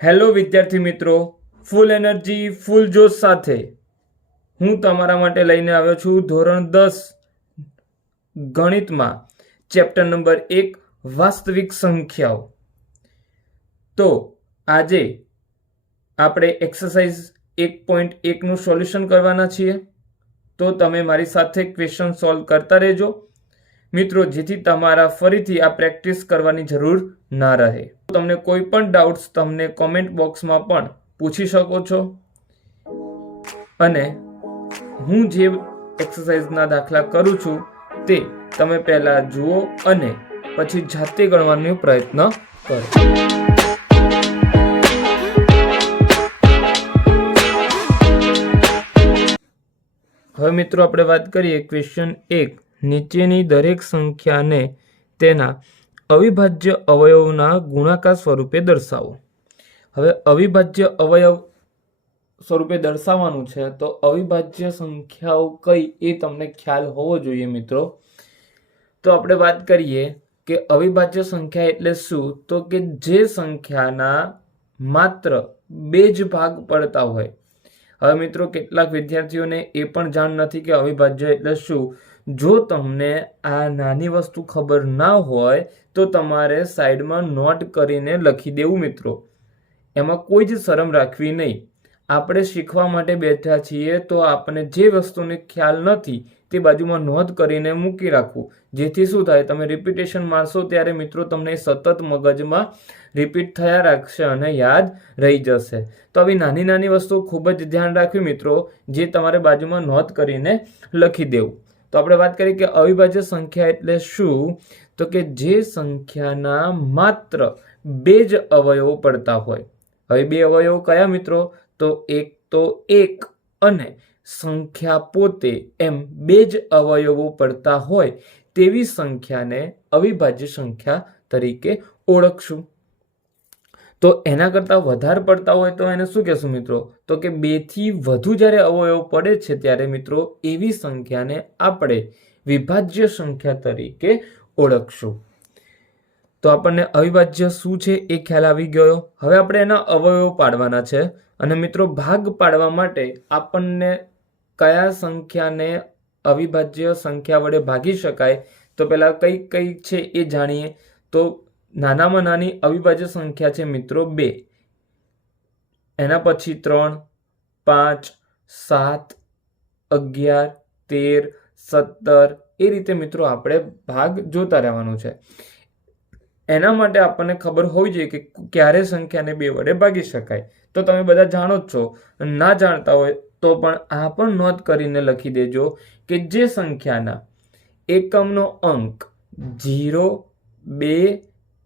Hello વિદ્યાર્થી મિત્રો, full energy ફૂલ જોશ સાથે હું તમારા માટે લઈને આવ્યો છું ધોરણ 10 ગણિતમાં ચેપ્ટર નંબર 1 વાસ્તવિક સંખ્યાઓ. તો આજે આપણે એક્સરસાઇઝ 1.1 નું સોલ્યુશન કરવાના છીએ. તો તમે મારી સાથે ક્વેશ્ચન સોલ્વ કરતા રહેજો મિત્રો, જેથી તમારા ફરીથી આ પ્રેક્ટિસ કરવાની જરૂર ના રહે. તમને કોઈ પણ ડાઉટ્સ તમને કોમેન્ટ બોક્સમાં પણ પૂછી શકો છો, અને હું જે એક્સરસાઇઝના દાખલા કરું છું તે તમે પહેલા જુઓ અને પછી જાતે ગણવાનો પ્રયત્ન કરો. હવે મિત્રો આપણે વાત કરીએ ક્વેશ્ચન 1. નીચેની દરેક સંખ્યાને તેના અવિભાજ્ય અવયવના ગુણાકાર સ્વરૂપે દર્શાવો. હવે અવિભાજ્ય અવયવ સ્વરૂપે દર્શાવવાનું છે, તો અવિભાજ્ય સંખ્યાઓ કઈ એ તમને ખ્યાલ હોવો જોઈએ મિત્રો. તો આપણે વાત કરીએ કે અવિભાજ્ય સંખ્યા એટલે શું, તો કે જે સંખ્યાના માત્ર 2 જ ભાગ પડતા હોય. હવે મિત્રો કેટલાક વિદ્યાર્થીઓને એ પણ જાણ નથી કે અવિભાજ્ય એટલે શું. જો તમને આ નાની વસ્તુ ખબર ના હોય તો તમારે સાઈડમાં નોટ કરીને લખી દેવું મિત્રો. એમાં કોઈ જ શરમ રાખવી નહીં. આપણે શીખવા માટે બેઠા છીએ, તો આપણને જે વસ્તુને ખ્યાલ નથી તે બાજુમાં નોંધ કરીને મૂકી રાખવું, જેથી શું થાય, તમે રિપીટેશન મારશો ત્યારે મિત્રો તમને સતત મગજમાં રિપીટ થયા રાખશે અને યાદ રહી જશે. તો આવી નાની નાની વસ્તુ ખૂબ જ ધ્યાન રાખવી મિત્રો, જે તમારે બાજુમાં નોંધ કરીને લખી દેવું. તો આપણે વાત કરીએ કે અવિભાજ્ય સંખ્યા એટલે શું, તો કે જે સંખ્યાના માત્ર 2 જ અવયવો પડતા હોય. હવે 2 અવયવો કયા મિત્રો, તો એક તો 1 અને સંખ્યા પોતે, એમ 2 જ અવયવો પડતા હોય તેવી સંખ્યાને અવિભાજ્ય સંખ્યા તરીકે ઓળખશું. તો એના કરતાં વધારે પડતા હોય તો એને શું કહેશું મિત્રો, તો કે 2 થી વધુ જ્યારે અવયવ પડે છે ત્યારે મિત્રો એવી સંખ્યાને આપણે વિભાજ્ય સંખ્યા તરીકે ઓળખશું. તો આપણને અવિભાજ્ય શું છે એ ખ્યાલ આવી ગયો. હવે આપણે એના અવયવો પાડવાના છે, અને મિત્રો ભાગ પાડવા માટે આપણને કયા સંખ્યાને અવિભાજ્ય સંખ્યા વડે ભાગી શકાય, તો પહેલા કઈ કઈ છે એ જાણીએ. તો નાનામાં નાની અવિભાજ્ય સંખ્યા છે મિત્રો 2, એના પછી 3, 5, 7, 11, 13, 17 એ રીતે મિત્રો આપણે ભાગ જોતા રહેવાનું છે. એના માટે આપણને ખબર હોવી જોઈએ કે ક્યારે સંખ્યાને 2 વડે ભાગી શકાય. તો તમે બધા જાણો જ છો, ના જાણતા હોય તો પણ આ પણ નોંધ કરીને લખી દેજો કે જે સંખ્યાના એકમનો અંક 0, 2,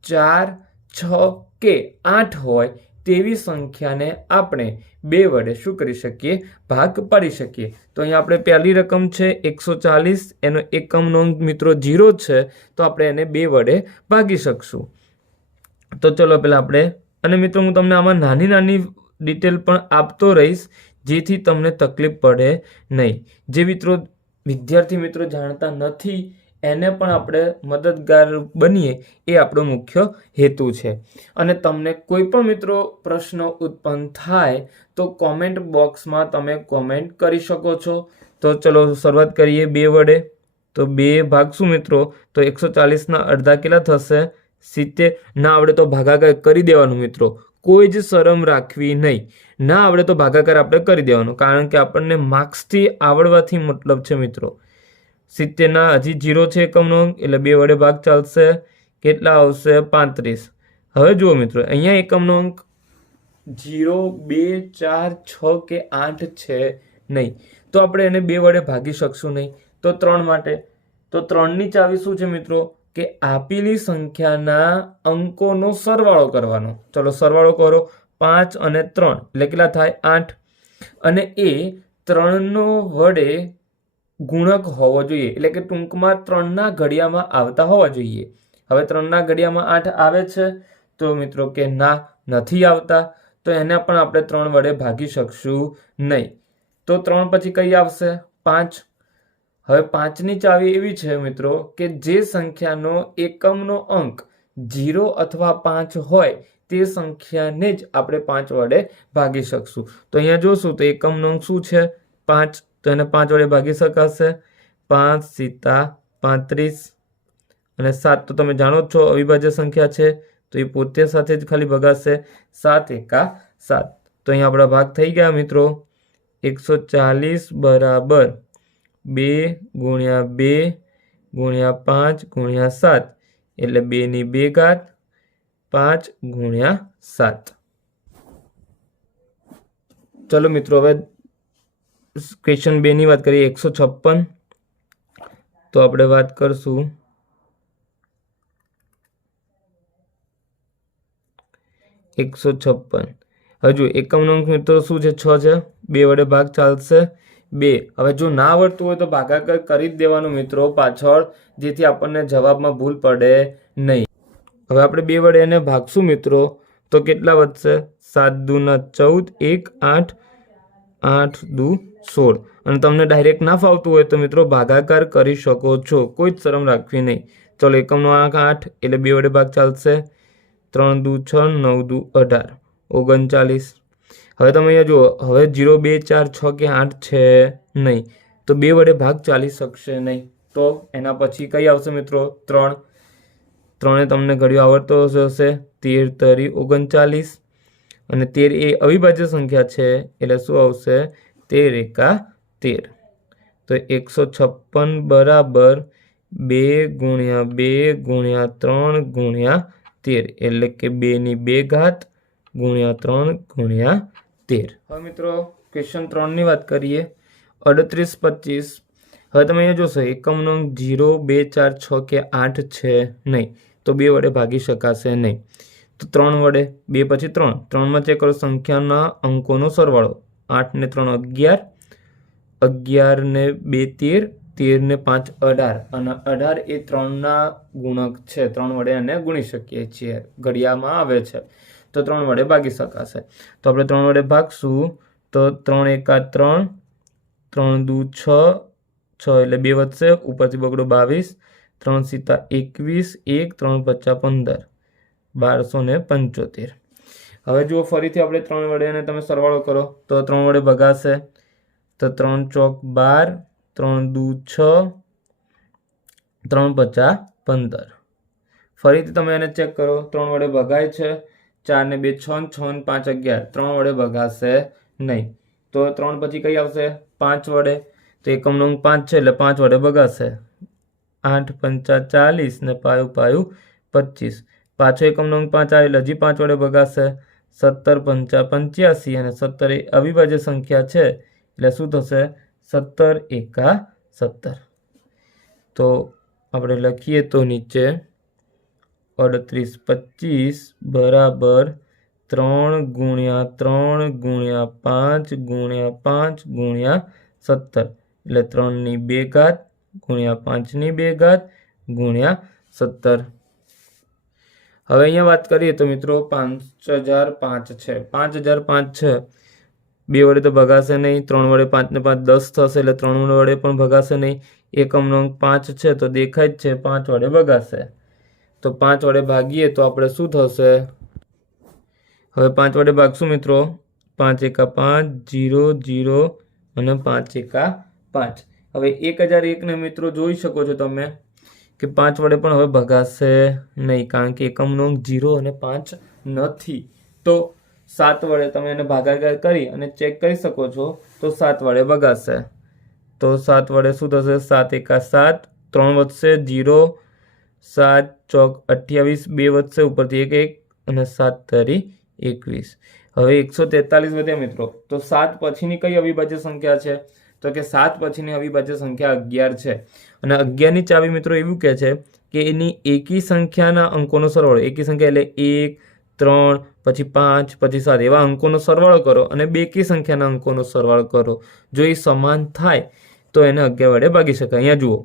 4, 6 કે 8 હોય તેવી સંખ્યાને આપણે 2 વડે શું કરી શકીએ, ભાગ પાડી શકીએ. તો અહીંયા આપણે પહેલી રકમ છે 140, એનો એકમનો અંક મિત્રો 0 છે, તો આપણે એને 2 વડે ભાગી શકશું. તો ચલો પહેલા આપણે, અને મિત્રો હું તમને આમાં નાની નાની ડિટેલ પણ આપતો રહીશ, જેથી તમને તકલીફ પડે નહીં. જે મિત્રો વિદ્યાર્થી મિત્રો જાણતા નથી એને પણ આપણે મદદગાર બનીએ એ આપણો મુખ્ય હેતુ છે. અને તમને કોઈ પણ મિત્રો પ્રશ્ન ઉત્પન્ન થાય તો કોમેન્ટ બોક્સમાં તમે કોમેન્ટ કરી શકો છો. તો ચલો શરૂઆત કરીએ 2 વડે. તો 2 ભાગશું મિત્રો, તો 140ના અડધા કેટલા થશે, 70. ના આવડે તો ભાગાકાર કરી દેવાનું મિત્રો, કોઈ જ શરમ રાખવી નહીં. ના આવડે તો ભાગાકાર આપણે કરી દેવાનો, કારણ કે આપણને માર્ક્સથી આવડવાથી મતલબ છે મિત્રો. 70ના હજી 0 છે એકમનો અંક, એટલે 2 વડે ભાગ ચાલશે. કેટલા આવશે, 35. હવે જુઓ મિત્રો, અહીંયા એકમનો અંક 0, 2, 4, 6 કે 8 છે નહીં, તો આપણે એને 2 વડે ભાગી શકશું નહીં. તો 3 માટે, તો 3ની ચાવી શું છે મિત્રો, કે આપેલી સંખ્યાના અંકોનો સરવાળો કરવાનો. ચલો સરવાળો કરો, 5 અને 3 એટલે કેટલા થાય, 8. અને એ 3નો વડે ગુણક હોવો જોઈએ, એટલે કે ટૂંકમાં 3ના ઘડિયામાં આવતા હોવા જોઈએ. હવે 3ના ઘડિયામાં 8 આવે છે, તો મિત્રો કે ના, નથી આવતા, તો એને પણ આપણે 3 વડે ભાગી શકશું નહીં. તો 3 પછી કઈ આવશે, 5. હવે 5ની ચાવી એવી છે મિત્રો કે જે સંખ્યાનો એકમનો અંક 0 અથવા 5 હોય તે સંખ્યાને જ આપણે 5 વડે ભાગી શકશું. તો અહીંયા જોશું તો એકમનો અંક શું છે 5, તો એને 5 વડે ભાગી શકાશે. 5 સીતા 35 અને 7 તો તમે જાણો જ છો અવિભાજ્ય સંખ્યા છે, તો એ પોતે સાથે જ ખાલી ભગાશે. 7 એકા 7. તો અહીંયા આપણા ભાગ થઈ ગયા મિત્રો. 140 બરાબર 2 ગુણ્યા 2 ગુણ્યા 5 ગુણ્યા 7 એટલે 2 ની 2 ઘાત 5 ગુણ્યા 7. ચલો મિત્રો હવે ક્વેશ્ચન 2 ની વાત કરીએ. 156 તો આપણે વાત કરશું 156. હજુ એકમનો અંક મિત્રો શું છે 6 છે. 2 વડે ભાગ ચાલશે 2. હવે જો ના આવડતું હોય તો ભાગાકાર કરી જ દેવાનું મિત્રો પાછળ, જેથી આપણને જવાબમાં ભૂલ પડે નહીં. હવે આપણે 2 વડે એને ભાગશું મિત્રો તો કેટલા વધશે 7 દુ 14, 1 8, 8 દુ 16. અને તમને ડાયરેક્ટ ના ફાવતું હોય તો મિત્રો ભાગાકાર કરી શકો છો, કોઈ જ શરમ રાખવી નહીં. ચલો એકમનો અંક 8 એટલે 2 વડે ભાગ ચાલશે. 3 દુ 6, 9 દુ 18, 39. હવે તમે અહીંયા જુઓ, હવે 0 2 4 6 કે 8 છે નહીં, તો 2 વડે ભાગ ચાલી શકશે નહીં. તો એના પછી કઈ આવશે મિત્રો 3. 3 તમને ઘડિયો આવડતો હશે. 13 તરી 39 અને 13 એ અવિભાજ્ય સંખ્યા છે એટલે શું આવશે 13 એકા 13. તો 156 બરાબર 2 ગુણ્યા 2 ગુણ્યા 3 ગુણ્યા 13 એટલે કે 2 ની 2 ઘાત ગુણ્યા 3 ગુણ્યા 13. હવે મિત્રો ક્વેશ્ચન 3 ની વાત કરીએ. 38 25. હવે તમે અહીંયા જોશો એકમનો અંક 0 2 4 6 કે 8 છે નહીં, તો 2 વડે ભાગી શકાશે નહીં. તો 3 વડે 2 પછી 3, 3માં ચેક કરો સંખ્યાના અંકોનો સરવાળો. 8 ને 3 11, 11 ને 2 13, 13 ને 5 18 અને 18 એ 3ના ગુણક છે. 3 વડે એને ગુણી શકીએ છીએ, ઘડિયામાં આવે છે, તો 3 વડે ભાગી શકાશે. તો આપણે 3 વડે ભાગશું તો 3 એકા 3, 3 દુ 6, 6 એટલે 2 વધશે, ઉપરથી બગડો 22, 3 સીતા 21, 1 3 પચ્ચા 15, 1275. હવે જુઓ ફરીથી આપણે 3 વડે એને તમે સરવાળો કરો તો 3 વડે ભગાશે. તો 3 ચોક 12, 3 દુ 6, 3 પચ્ચા 15. ફરીથી તમે એને ચેક કરો, 3 વડે ભગાય છે. 4 ને 2 6, 6 ને 5 11, 3 વડે ભગાશે નહીં. તો 3 પછી કઈ આવશે 5 વડે. તો એકમનો અંક 5 છે એટલે 5 વડે ભગાશે. 8 5 40 ને પાયું પાયું 25. પાછો એકમનો અંક 5 આવે એટલે હજી 5 વડે ભગાશે. 17 5 85 અને 17 એ અવિભાજ્ય સંખ્યા છે એટલે શું થશે 17 એકા 17. તો આપણે લખીએ તો નીચે 38 25 બરાબર 3 ગુણ્યા 3 ગુણ્યા 5 ગુણ્યા 5 ગુણ્યા 17 એટલે 3 ની 2 ઘાત ગુણ્યા 5 ની 2 ઘાત ગુણ્યા 17. હવે અહીંયા વાત કરીએ તો મિત્રો 5005 છે. 5005 છે, 2 વડે તો ભગાશે નહીં. 3 વડે 5 ને 5 10 થશે એટલે 3 વડે પણ ભગાશે નહીં. એકમનો અંક 5 છે તો દેખાય જ છે 5 વડે ભગાશે. તો 5 વડે ભાગીએ તો આપણે શું થશે, હવે 5 વડે ભાગશું મિત્રો. 5 એકા 5, 0 0 અને 5 એકા 5. હવે 1001 ને મિત્રો જોઈ શકો છો તમે કે 5 વડે પણ હવે ભગાશે નહીં, કારણ કે એકમનો અંક 0 અને 5 નથી. તો 7 વડે તમે એને ભાગાકાર કરી અને ચેક કરી શકો છો તો 7 વડે ભગાશે. તો 7 વડે શું થશે 7 એકા 7, 3 વધશે 0, 7 ચોક 28, 2 વધશે ઉપરથી 1 1 અને 7 તરી 21. હવે 143 વધ્યા મિત્રો. તો 7 પછીની કઈ અવિભાજ્ય સંખ્યા છે, તો કે 7 પછીની અવિભાજ્ય સંખ્યા 11 છે. અને 11 ની ચાવી મિત્રો એવું કહે છે કે એની એકી સંખ્યાના અંકોનો સરવાળો, એકી સંખ્યા એટલે 1 3 પછી 5 પછી 7 એવા અંકોનો સરવાળો કરો અને બેકી સંખ્યાના અંકોનો સરવાળો કરો. જો એ સમાન થાય તો એને 11 વડે ભાગી શકાય. અહીંયા જુઓ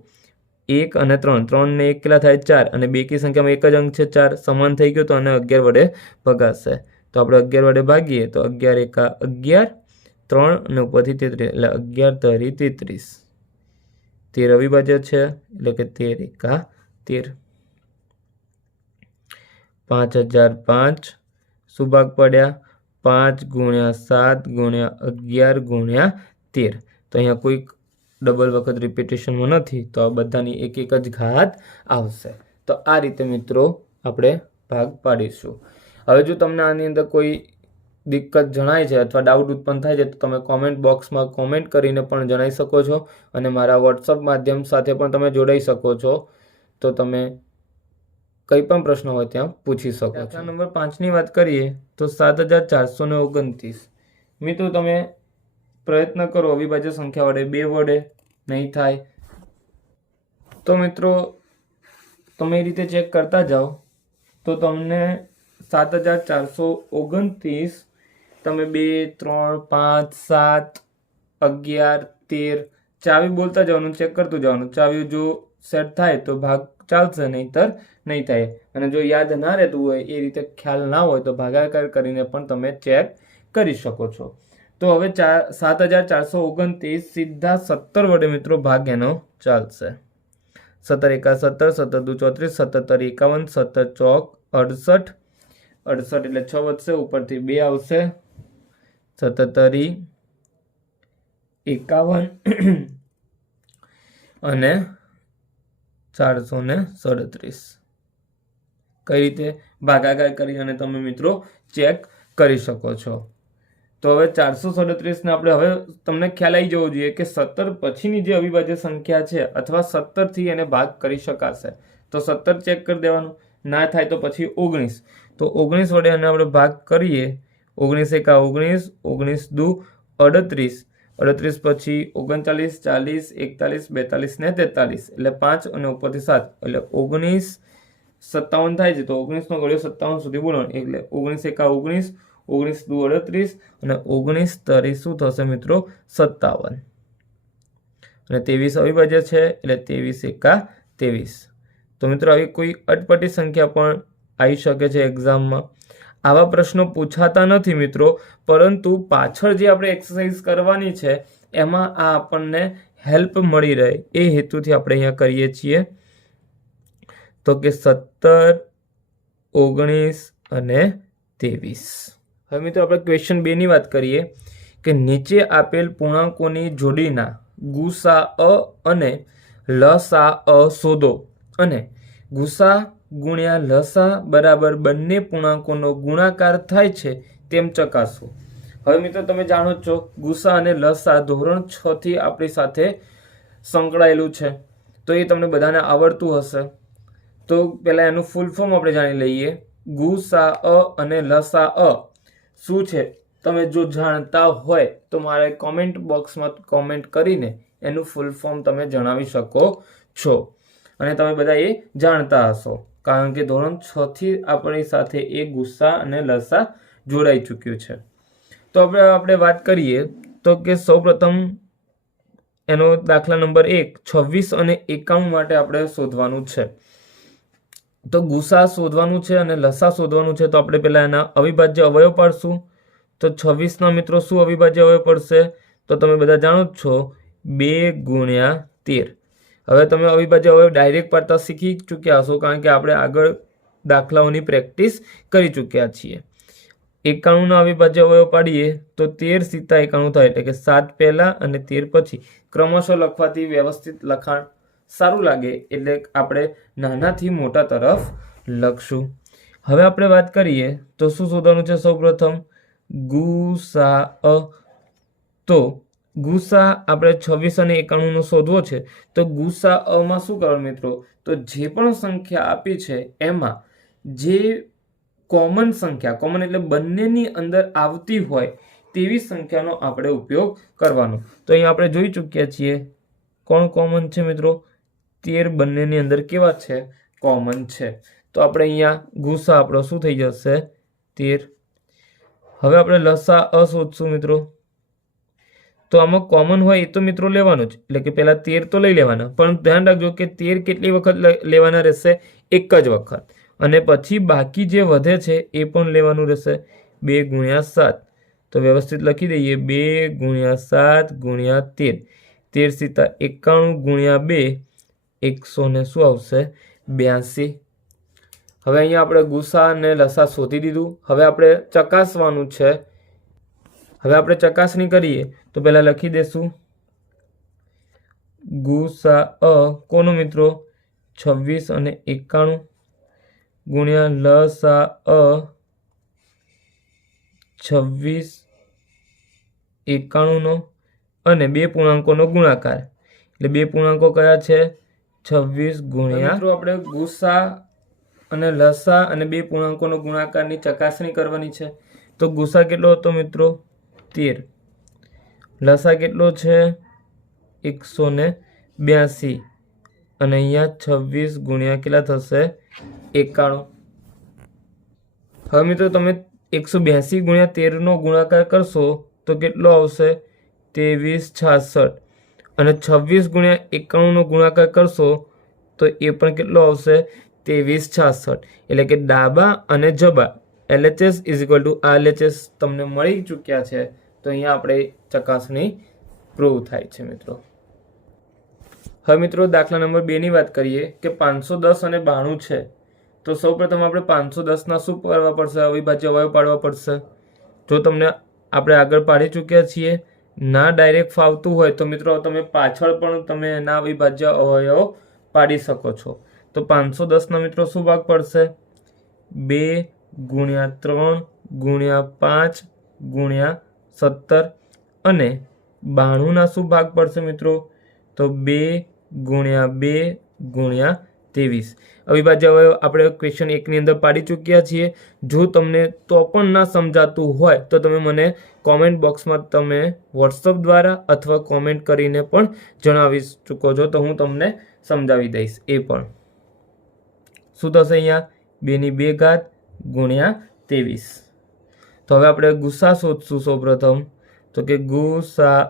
1 અને 3, 3 ને 1 કેટલા થાય 4 અને બેકી સંખ્યામાં એક જ અંક છે 4, સમાન થઈ ગયો તો આને 11 વડે ભગાશે. તો આપણે 11 વડે ભાગીએ તો 11 એકા 11, 3 અને ઉપરથી 33 એટલે 11 તરી 33. 13 અવિભાજ્ય છે એટલે કે 13 એકા 13. 5005 શું ભાગ પડ્યા? 5 ગુણ્યા 7 ગુણ્યા 11 ગુણ્યા 13. તો અહીંયા કોઈ ડબલ વખત રિપીટેશનમાં નથી, તો આ બધાની એક એક જ ઘાત આવશે. તો આ રીતે મિત્રો આપણે ભાગ પાડીશું. હવે જો તમને આની અંદર કોઈ દિક્કત જણાય છે અથવા ડાઉટ ઉત્પન્ન થાય છે તો તમે કોમેન્ટ બોક્સમાં કોમેન્ટ કરીને પણ જણાવી શકો છો, અને મારા વોટ્સઅપ માધ્યમ સાથે પણ તમે જોડાઈ શકો છો. તો તમે કંઈ પણ પ્રશ્ન હોય ત્યાં પૂછી શકો છો. દાખલા નંબર 5ની વાત કરીએ તો 7429. મિત્રો તમે પ્રયત્ન કરો અવિભાજ્ય સંખ્યા વડે, 2 વડે નહીં થાય તો મિત્રો તમે એ રીતે ચેક કરતા જાઓ તો તમને 7429 તમે 2, 3, 5, 7, 11, 13 ચાવી બોલતા જવાનું, ચેક કરતું જવાનું. ચાવી જો સેટ થાય તો ભાગ ચાલશે, નહીંતર નહીં થાય. અને જો યાદ ના રહેતું હોય, એ રીતે ખ્યાલ ના હોય તો ભાગાકાર કરીને પણ તમે ચેક કરી શકો છો. તો હવે 7429 સીધા 17 વડે મિત્રો ભાગ એનો ચાલશે. 17 એકા 17, 17 દુ 34, 17 51, 17 ચોક 68, 68 એટલે 6 વધશે, ઉપરથી 2 આવશે. 17 51 અને 437. કઈ રીતે ભાગાકાર કરી અને તમે મિત્રો ચેક કરી શકો છો. તો હવે 437 ને આપણે હવે તમને ખ્યાલ આવી જવો જોઈએ કે 17 પછીની જે અવિભાજ્ય સંખ્યા છે અથવા 17 થી એને ભાગ કરી શકાશે. તો 17 ચેક કરી દેવાનું, ના થાય તો પછી 19. તો 19 વડે એને આપણે ભાગ કરીએ. 19 એકા 19, 19 દુ 38, 38 પછી 39, 40, 41, 42 ને 43 એટલે 5 અને ઉપરથી 7 એટલે 19 57 થાય છે. તો 19 નો ઘડિયો 57 સુધી બોલવાનો એટલે 19 એકા 19, 19 દુ 38 અને 19 તરી શું થશે મિત્રો? 57. અને 23 અવિભાજ્ય છે એટલે 23 એકા 23. તો મિત્રો આવી કોઈ અટપટી સંખ્યા પણ આવી શકે છે એક્ઝામમાં. આવા પ્રશ્નો પૂછાતા નથી મિત્રો, પરંતુ પાછળ જે આપણે એક્સરસાઇઝ કરવાની છે એમાં આ આપણને હેલ્પ મળી રહે એ હેતુથી આપણે અહીંયા કરીએ છીએ. તો કે 17, 19 અને 23. હવે મિત્રો આપણે ક્વેશ્ચન 2 ની વાત કરીએ કે નીચે આપેલ પૂર્ણાંકોની જોડીના ગુસાઅ અને લસાઅ શોધો અને ગુસા ગુણ્યા લસા બરાબર બંને પૂર્ણાંકોનો ગુણાકાર થાય છે તેમ ચકાસો. હવે મિત્રો તમે જાણો જ છો ગુસા અને લસા ધોરણ 6 થી આપણી સાથે સંકળાયેલું છે, તો એ તમને બધાને આવડતું હશે. તો પહેલા એનું ફૂલ ફોર્મ આપણે જાણી લઈએ. ગુસાઅ અને લસાઅ શું છે? તમે જો જાણતા હોય તો મારે કોમેન્ટ બોક્સમાં કોમેન્ટ કરીને એનું ફૂલ ફોર્મ તમે જણાવી શકો છો. અને તમે બધા એ જાણતા હશો કારણ કે ધોરણ 6 થી આપણી સાથે એ ગુસ્સા અને લસા જોડાઈ ચૂક્યું છે. તો આપણે વાત કરીએ તો કે સૌપ્રથમ એનો દાખલા નંબર 1 26 અને 51 માટે આપણે શોધવાનું છે. તો ગુસા શોધવાનું છે અને લસા શોધવાનું છે. તો આપણે પહેલા એના અવિભાજ્ય અવયવ પાડશું. તો 26 ના મિત્રો શું અવિભાજ્ય અવયવ પડશે? તો તમે બધા જાણો જ છો 2 ગુણ્યા 13. હવે તમે અવિભાજ્ય અવયવ ડાયરેક્ટ પાડતા શીખી ચૂક્યા હશો કારણ કે આપણે આગળ દાખલાઓની પ્રેક્ટિસ કરી ચૂક્યા છીએ. 91 ના અવિભાજ્ય અવયવ પાડીએ તો 13 સીતા 91 થાય એટલે કે 7 પહેલા અને 13 પછી. ક્રમશઃ લખવાથી વ્યવસ્થિત લખાણ સારું લાગે એટલે આપણે નાનાથી મોટા તરફ લખશું. હવે આપણે વાત કરીએ તો શું શોધવાનું છે? સૌપ્રથમ ગુસાઅ. તો ગુસા આપણે 26 અને 91 નો શોધવો છે. તો ગુસાઅમાં શું કરવાનું મિત્રો? તો જે પણ સંખ્યા આપી છે એમાં જે કોમન સંખ્યા, કોમન એટલે બંનેની અંદર આવતી હોય તેવી સંખ્યાનો આપણે ઉપયોગ કરવાનો. તો અહીંયા આપણે જોઈ ચૂક્યા છીએ કોણ કોમન છે મિત્રો? 13 બંનેની અંદર કેવા છે? કોમન છે. તો આપણે અહીંયા ગુસા આપણો શું થઈ જશે? 13. હવે આપણે લસાઅ શોધશું મિત્રો. તો આમાં કોમન હોય એ તો મિત્રો લેવાનું જ, એટલે કે પહેલા 13 તો લઈ લેવાના, પણ ધ્યાન રાખજો કે 13 કેટલી વખત લેવાના રહેશે? એક જ વખત. અને પછી બાકી જે વધે છે એ પણ લેવાનું રહેશે 2 ગુણ્યા 7. તો વ્યવસ્થિત લખી દઈએ 2 ગુણ્યા 7 ગુણ્યા 13. 13 સીતા 91 ગુણ્યા 2 100 ને શું આવશે? 82. હવે અહીંયા આપણે ગુસા અને લસા શોધી દીધું. હવે આપણે ચકાસવાનું છે. હવે આપણે ચકાસણી કરીએ તો પહેલાં લખી દઈશું ગુસા કોનો મિત્રો 26 અને 91 ગુણ્યા લસા 26 91નો અને બે પૂર્ણાંકોનો ગુણાકાર. એટલે બે પૂર્ણાંકો કયા છે? 26 ગુણ્યા. મિત્રો આપણે ગુસા અને લસા અને બે પૂર્ણાંકોનો ગુણાકારની ચકાસણી કરવાની છે. તો ગુસા કેટલો હતો મિત્રો? 13. લસા કેટલો છે? 182 અને અહીંયા 26 ગુણ્યા કેટલા થશે? 91. હવે મિત્રો તમે 182 ગુણ્યા 13નો ગુણાકાર કરશો તો કેટલો આવશે? 2366. અને 26 ગુણ્યા 91નો ગુણાકાર કરશો તો એ પણ કેટલો આવશે? 2366. એટલે કે ડાબા અને જબા LHS = RLHS તમને મળી ચૂક્યા છે. તો અહીંયા આપણે ચકાસણી પ્રૂવ થાય છે મિત્રો. હવે મિત્રો દાખલા નંબર 2ની વાત કરીએ કે 510 અને 92 છે. તો સૌપ્રથમ આપણે 510ના શું કરવા પડશે? અવિભાજ્ય અવયવ પાડવા પડશે. જો તમને આપણે આગળ પાડી ચૂક્યા છીએ, ના ડાયરેક્ટ ફાવતું હોય તો મિત્રો તમે પાછળ પણ તમે એના અવિભાજ્ય અવયવ પાડી શકો છો. તો 510ના મિત્રો શું ભાગ પડશે? 2 ગુણ્યા 3 ગુણ્યા 5 ગુણ્યા 17 અને 92ના શું ભાગ પડશે મિત્રો? તો 2 ગુણ્યા 2 ગુણ્યા 23. અવિભાજ્ય અવયવ આપણે ક્વેશ્ચન 1ની અંદર પાડી ચૂક્યા છીએ. જો તમને તો પણ ના સમજાતું હોય તો તમે મને કોમેન્ટ બોક્સમાં તમે વોટ્સઅપ દ્વારા અથવા કોમેન્ટ કરીને પણ જણાવી ચૂકો છો, તો હું તમને સમજાવી દઈશ. એ પણ શું થશે? અહીંયા 2² ગુણ્યા 23. તો હવે આપણે ગુસા શોધશું. સૌપ્રથમ તો કે ગુસા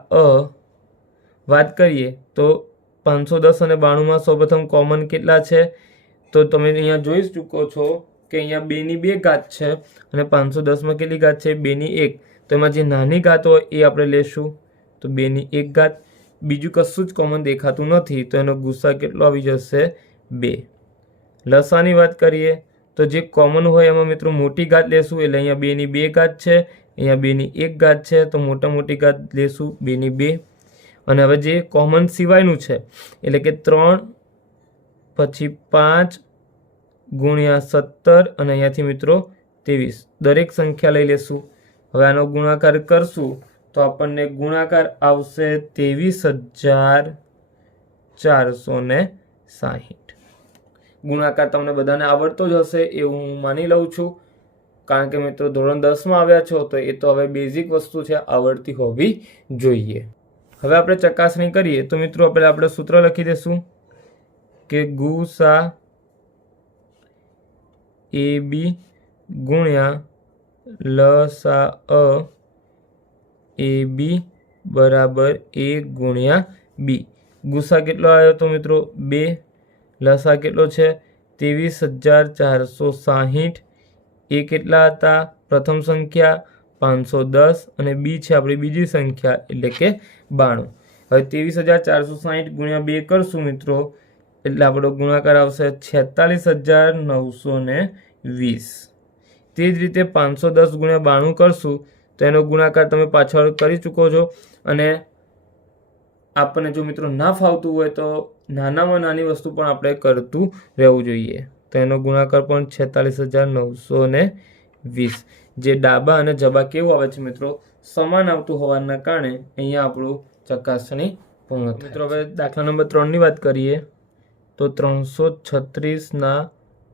વાત કરીએ તો 510 અને 92માં સૌપ્રથમ કોમન કેટલા છે? તો તમે અહીંયા જોઈ ચૂકો છો કે અહીંયા 2² છે અને 510માં કેટલી ઘાત છે? 2/1. તો એમાં જે નાની ઘાત હોય એ આપણે લેશું. તો 2/1. બીજું કશું જ કોમન દેખાતું નથી, તો એનો ગુસા કેટલો આવી જશે? 2. લસાની વાત કરીએ તો જે કોમન હોય એમાં મિત્રો મોટી ઘાત લેશું. એટલે અહીંયા 2/2 છે, અહીંયા 2/1 છે, તો મોટી ઘાત લેશું 2/2. અને હવે જે કોમન સિવાયનું છે એટલે કે 3 પછી 5 ગુણ્યા 17 અને અહીંયાથી મિત્રો 23. દરેક સંખ્યા લઈ લેશું. હવે આનો ગુણાકાર કરશું તો આપણને ગુણાકાર આવશે 23,460. ગુણાકાર તમને બધાને આવડતો જ હશે એવું હું માની લઉં છું, કારણ કે મિત્રો ધોરણ 10માં આવ્યા છો તો એ તો હવે બેઝિક વસ્તુ છે, આવડતી હોવી જોઈએ. હવે આપણે ચકાસણી કરીએ તો મિત્રો આપણે સૂત્ર લખી દઈશું કે ગુસા AB ગુણ્યા લસા AB બરાબર A ગુણ્યા B. ગુસા કેટલો આવ્યો તો મિત્રો? 2. લસા કેટલો છે? 23,460. એ કેટલા હતા? પ્રથમ સંખ્યા 510 અને B છે આપણી બીજી સંખ્યા એટલે કે 92. હવે 23,460 ગુણ્યા 2 કરશું મિત્રો એટલે આપણો ગુણાકાર આવશે 46,920. તે જ રીતે 510 ગુણ્યા 92 કરશું તો એનો ગુણાકાર તમે પાછળ કરી ચૂકો છો. અને આપણને જો મિત્રો ના ફાવતું હોય તો નાનામાં નાની વસ્તુ પણ આપણે કરતું રહેવું જોઈએ. તો એનો ગુણાકાર પણ 46,920. જે ડાબા અને જબા કેવું આવે છે મિત્રો? સમાન આવતું હોવાના કારણે અહીંયા આપણું ચકાસણી પૂર્ણ થાય. મિત્રો હવે દાખલા નંબર 3ની વાત કરીએ તો 336ના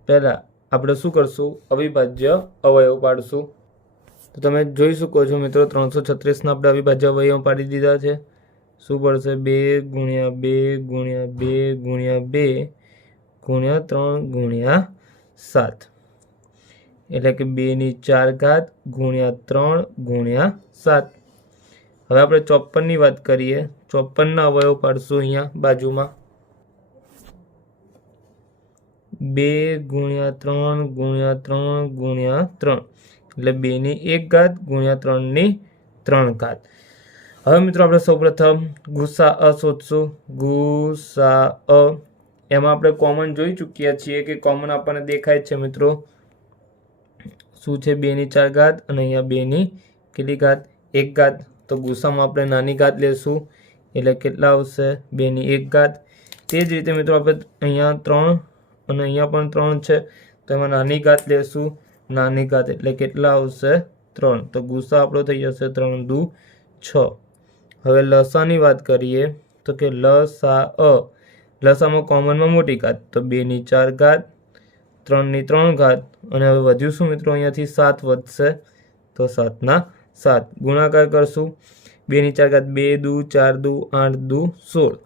પહેલાં આપણે શું કરશું? અવિભાજ્ય અવયવ પાડશું. તો તમે જોઈ શકો છો મિત્રો 336ના આપણે અવિભાજ્ય અવયવ પાડી દીધા છે. શું પડશે? 2 ગુણ્યા 2 ગુણ્યા 2 ગુણ્યા 2 ગુણ્યા 3 ગુણ્યા 7 એટલે કે 2/4 ગુણ્યા 3 ગુણ્યા 7. હવે આપણે 54ની વાત કરીએ. 54ના અવયવ પાડશું અહીંયા બાજુમાં. 2 ગુણ્યા 3 ગુણ્યા 3 ગુણ્યા 3 એટલે 2/1 ગુણ્યા 3/3. હવે મિત્રો આપણે સૌપ્રથમ ગુસા શોધશું. ગુસા એમાં આપણે કોમન જોઈ ચૂક્યા છીએ કે કોમન આપણને દેખાય છે મિત્રો શું છે 2 ની 4 ઘાત અને અહીંયા 2 ની કેટલી ઘાત 1 ઘાત. તો ગુસામાં આપણે નાની ઘાત લેશું એટલે કેટલા આવશે 2 ની 1 ઘાત. તે જ રીતે મિત્રો આપણે અહીંયા 3 અને અહીંયા પણ 3 છે તો એમાં નાની ઘાત લેશું નાની ઘાત એટલે કેટલા આવશે 3. તો ગુસા આપણો થઈ જશે 3 દુ 6. હવે લસાની વાત કરીએ તો કે લસામાં કોમનમાં મોટી ઘાત તો 2 ની 4 ઘાત 3 ની 3 ઘાત અને હવે વધ્યું શું મિત્રો અહીંયાથી 7 વધશે તો 7 ના 7 ગુણાકાર કરશું 2 ની 4 ઘાત 2 દુ 4 દુ 8 દુ 16.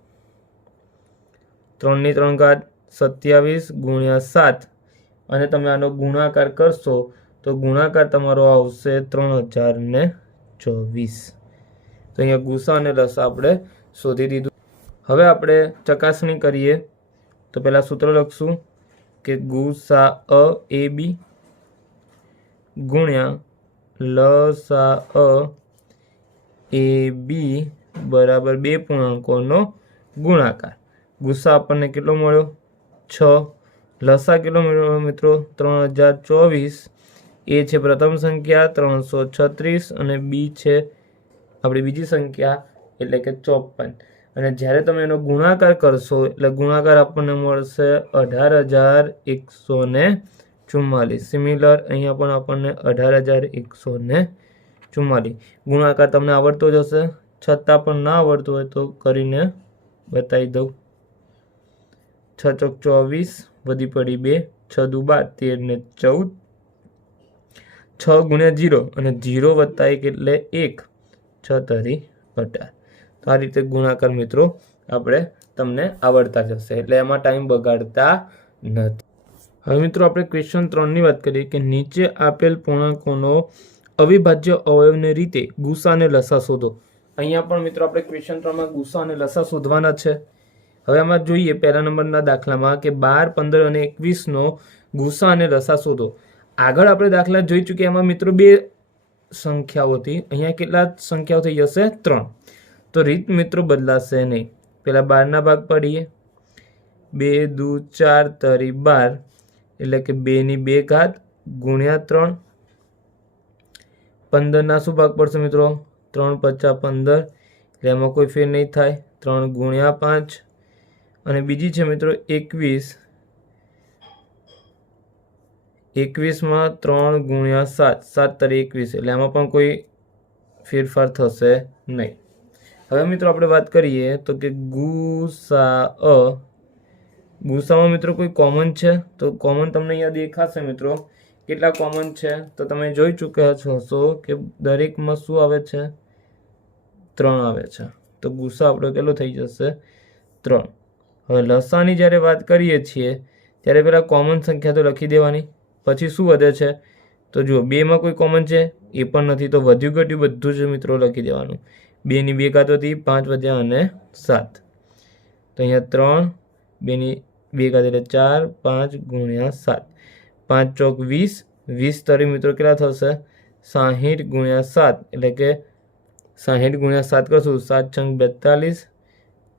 3 ની 3 ઘાત 27 ગુણ્યા 7 અને તમે આનો ગુણાકાર કરશો તો ગુણાકાર તમારો આવશે 3024. તો અહીંયા ગુસા અને લસા આપણે શોધી દીધું. હવે આપણે ચકાસણી કરીએ તો પહેલાં સૂત્ર લખશું કે ગુસા એ બી ગુણ્યા લસા એ બી બરાબર 2 પૂર્ણાંકોનો ગુણાકાર. ગુસા આપણને કેટલો મળ્યો 6. લસા કેટલો મળ્યો મિત્રો 3024. એ છે પ્રથમ સંખ્યા 336 અને બી છે આપણી બીજી સંખ્યા એટલે કે 54. અને જ્યારે તમે એનો ગુણાકાર કરશો એટલે ગુણાકાર આપણને મળશે 18144. સિમિલર અહીંયા પણ આપણને 18144. ગુણાકાર તમને આવડતો જ હશે, છતાં પણ ના આવડતું હોય તો કરીને બતાવી દઉં. 6 ચોક 24 વધી પડી 2 6 દુ 12 13 ને 14 6 ગુણ્યા 0 અને 0 વત્તા 1 એટલે 1 6 તરી 18. તો આ રીતે ગુણાકાર મિત્રો આપણે તમને આવડતા જશે એટલે એમાં ટાઈમ બગાડતા નથી. હવે મિત્રો આપણે ક્વેશ્ચન 3 ની વાત કરીએ કે નીચે આપેલ પૂર્ણાંકોનો અવિભાજ્ય અવયવની રીતે ગુસા અને લસા શોધો. અહીંયા પણ મિત્રો આપણે ક્વેશ્ચન 3 માં ગુસા અને લસા શોધવાના છે. હવે આમાં જોઈએ પહેલા નંબરના દાખલામાં કે 12 15 અને 21 નો ગુસા અને લસા શોધો. આગળ આપણે દાખલા જોઈ ચૂક્યા એમાં મિત્રો 2 સંખ્યાઓ હતી, અહીંયા કેટલા સંખ્યાઓ થઈ જશે 3. તો રીત મિત્રો બદલાશે નહીં. પેલા 12 ના ભાગ પાડીએ 2 દુ 4 તરી 12 એટલે કે 2 ની 2 ઘાત ગુણ્યા 3. 15 ના શું ભાગ પડશે મિત્રો 3 5 15 એટલે એમાં કોઈ ફેર નહીં થાય 3 ગુણ્યા 5. અને બીજી છે મિત્રો 21 માં 3 ગુણ્યા 7 7 તરી 21 એટલે એમાં પણ કોઈ ફેરફાર થશે નહીં. હવે મિત્રો આપણે વાત કરીએ તો કે ગુસામાં મિત્રો કોઈ કોમન છે તો કોમન તમને અહીંયા દેખાશે મિત્રો. કેટલા કોમન છે તો તમે જોઈ ચૂક્યા હશો કે દરેકમાં શું આવે છે 3 આવે છે. તો ગુસા આપણો કેટલો થઈ જશે 3. હવે લસાની જ્યારે વાત કરીએ છીએ ત્યારે પહેલાં કોમન સંખ્યા તો લખી દેવાની, પછી શું વધે છે તો જુઓ 2 માં કોઈ કોમન છે એ પણ નથી તો વધ્યું ઘટ્યું બધું જ મિત્રો લખી દેવાનું. 2 ની 2 ઘાત હતી 5 વધ્યા અને 7. તો અહીંયા 3 2 ની 2 ઘાત એટલે 4 5 ગુણ્યા 7 5 ચોક 20 20 તરી મિત્રો કેટલા થશે 60 ગુણ્યા 7 એટલે કે 60 ગુણ્યા 7 કરશું 7 છંગ 42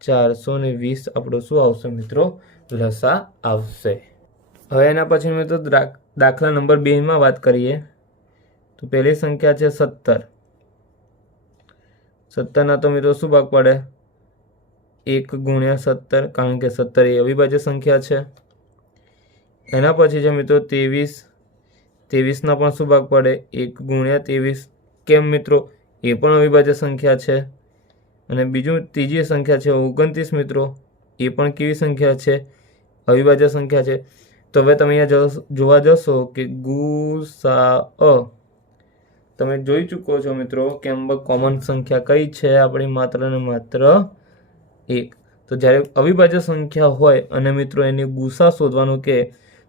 420 આપણો શું આવશે મિત્રો લસા આવશે. હવે એના પછી મિત્રો દાખલા નંબર 2 માં વાત કરીએ તો પહેલી સંખ્યા છે 17. 17 ના તો મિત્રો શું ભાગ પડે 1 ગુણ્યા 17 કારણ કે 17 એ અવિભાજ્ય સંખ્યા છે. એના પછી છે મિત્રો 23 ના પણ શું ભાગ પડે 1 ગુણ્યા 23. કેમ મિત્રો એ પણ અવિભાજ્ય સંખ્યા છે. અને બીજું ત્રીજી સંખ્યા છે 29 મિત્રો, એ પણ કેવી સંખ્યા છે અવિભાજ્ય સંખ્યા છે. તો હવે તમે અહીંયા જોવા જશો કે ગુસા તમે જોઈ ચૂકો છો મિત્રો કે આમાં કોમન સંખ્યા કઈ છે આપણી માત્ર ને માત્ર 1. તો જ્યારે અવિભાજ્ય સંખ્યા હોય અને મિત્રો એની ગુસા શોધવાનું કે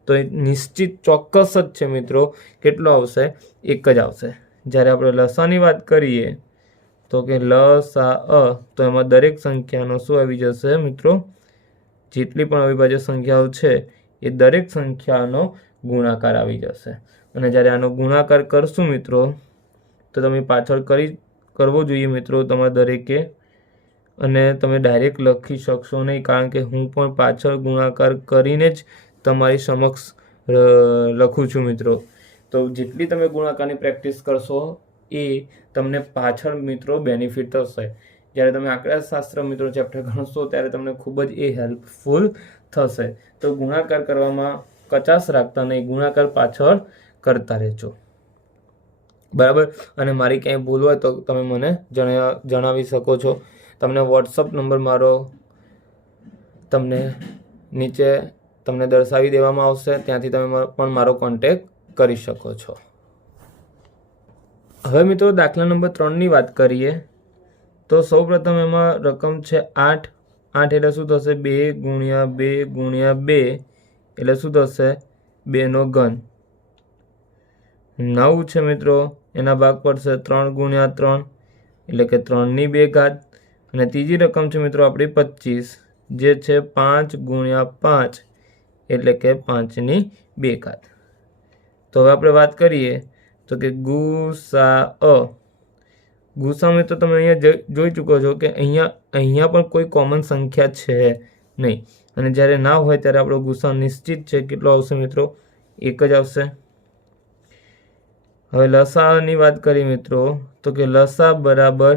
તો એ નિશ્ચિત ચોક્કસ જ છે મિત્રો કેટલો આવશે 1 જ આવશે. જ્યારે આપણે લસાની વાત કરીએ તો કે લસા તો એમાં દરેક સંખ્યાનો શું આવી જશે મિત્રો જેટલી પણ અવિભાજ્ય સંખ્યાઓ છે એ દરેક સંખ્યાનો ગુણાકાર આવી જશે. અને જ્યારે આનો ગુણાકાર કરશું મિત્રો તો તમે પાછળ કરવો જોઈએ મિત્રો તમારે દરેકે અને તમે ડાયરેક્ટ લખી શકશો નહીં, કારણ કે હું પણ પાછળ ગુણાકાર કરીને જ તમારી સમક્ષ લખું છું મિત્રો. તો જેટલી તમે ગુણાકારની પ્રેક્ટિસ કરશો એ તમને પાછળ મિત્રો બેનિફિટ થશે. જ્યારે તમે આંકડાશાસ્ત્ર મિત્રો ચેપ્ટર ગણશો ત્યારે તમને ખૂબ જ એ હેલ્પફુલ થશે. તો ગુણાકાર કરવામાં કચાશ રાખતા નહીં, ગુણાકાર પાછળ કરતા રહેજો, બરાબર. અને મારી ક્યાંય ભૂલ હોય તો તમે મને જણાવી શકો છો. તમને વોટ્સઅપ નંબર મારો તમને નીચે તમને દર્શાવી દેવામાં આવશે, ત્યાંથી તમે પણ મારો કોન્ટેક્ટ કરી શકો છો. હવે મિત્રો દાખલા નંબર 3ની વાત કરીએ તો સૌપ્રથમ એમાં રકમ છે 8. 8 એટલે શું થશે? 2 ગુણ્યા 2 ગુણ્યા 2 એટલે શું થશે? 2 નો ઘન. 9 છે મિત્રો, એના ભાગ પડશે 3 ગુણ્યા 3 એટલે કે 3ની 2 ઘાત. અને ત્રીજી રકમ છે મિત્રો આપણી 25, જે છે 5 ગુણ્યા 5 એટલે કે 5ની 2 ઘાત. તો હવે આપણે વાત કરીએ તો કે ગુસા મિત્રો તમે અહીંયા જોઈ ચૂકો છો કે અહીંયા પણ કોઈ કોમન સંખ્યા છે નહીં, અને જ્યારે ના હોય ત્યારે આપણો ગુસા નિશ્ચિત છે. કેટલો આવશે મિત્રો? 1 જ આવશે. હવે લસાની વાત કરીએ મિત્રો તો કે લસા બરાબર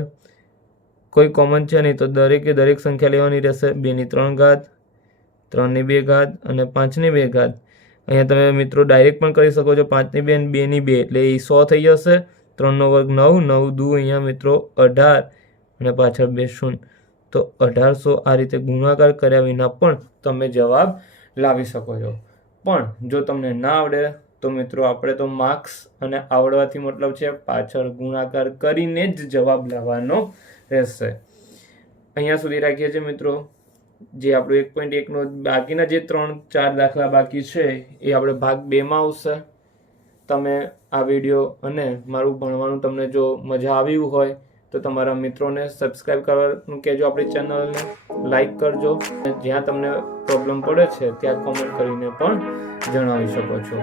કોઈ કોમન છે નહીં, તો દરેકે દરેક સંખ્યા લેવાની રહેશે. 2ની 3 ઘાત, 3ની 2 ઘાત અને 5ની 2 ઘાત. અહીંયા તમે મિત્રો ડાયરેક્ટ પણ કરી શકો છો. 5ની 2 અને 2ની 2 એટલે એ 100 થઈ જશે. 3 નો વર્ગ 9, 9 દુ અહીંયા મિત્રો 18 અને પાછળ 2 શૂન્ય. તો 1800 આ રીતે ગુણાકાર કર્યા વિના પણ તમે જવાબ લાવી શકો છો. પણ જો તમને ના આવડે તો મિત્રો આપણે તો માર્ક્સ અને આવડવાથી મતલબ છે પાછળ ગુણાકાર કરીને જ જવાબ લાવવાનો રહેશે. અહીંયા સુધી રાખીએ છીએ મિત્રો. જે આપણું 1.1નો બાકીના જે 3-4 દાખલા બાકી છે એ આપણે ભાગ 2માં આવશે. તમે આ વિડીયો અને મારું ભણવાનું તમને જો મજા આવ્યું હોય તો તમારા મિત્રોને સબસ્ક્રાઈબ કરવાનું કહેજો, આપણી ચેનલને લાઈક કરજો. જ્યાં તમને પ્રોબ્લેમ પડે છે ત્યાં કોમેન્ટ કરીને પણ જણાવી શકો છો.